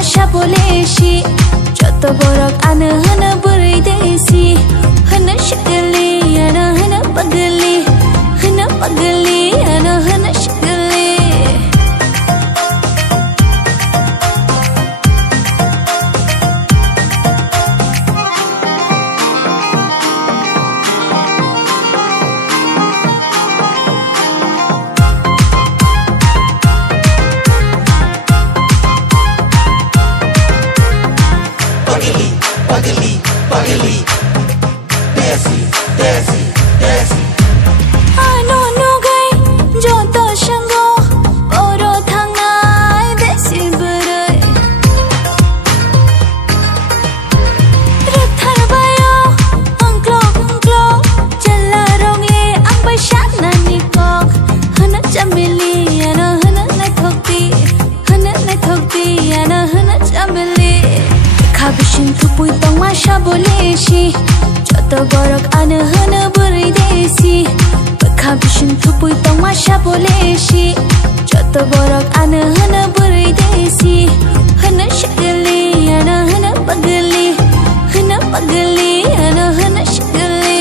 तमाशा बोलेशी जत बरक आनो होनो बुरै देसी होनो शिकली आनो होनो पगली आनो होनो शिकली Pagli, desi, desi, desi. Ano nugai, joto shango, oro thangai desi berai. Rathar bayo, angklo, jala rongi, ang baisyak na nikok. Hana chamili, ano hana nai thokti, ano hana chamili. Kabishin tupui tamasha boleshi jat barak ano hono burai desi Kabishin tupui tamasha boleshi jat barak ano hono burai desi hono shikali ano hono pagli ano hono shikali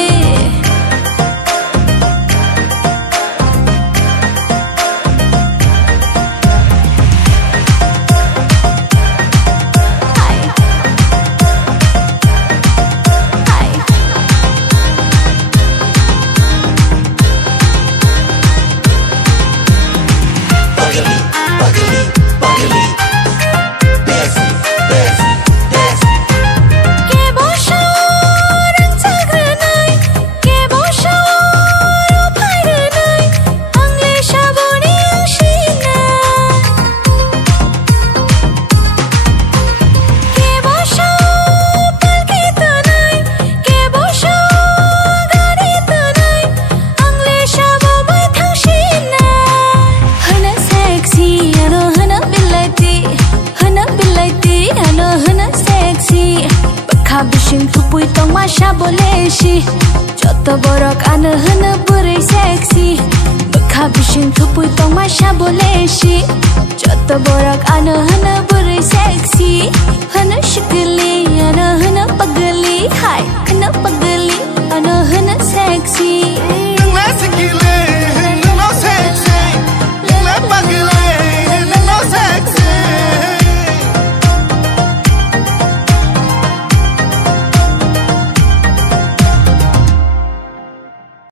Kabishin tupui tamasha boleshi jat barak ano hono burai sexy Kabishin tupui tamasha boleshi jat barak ano hono burai sexy hono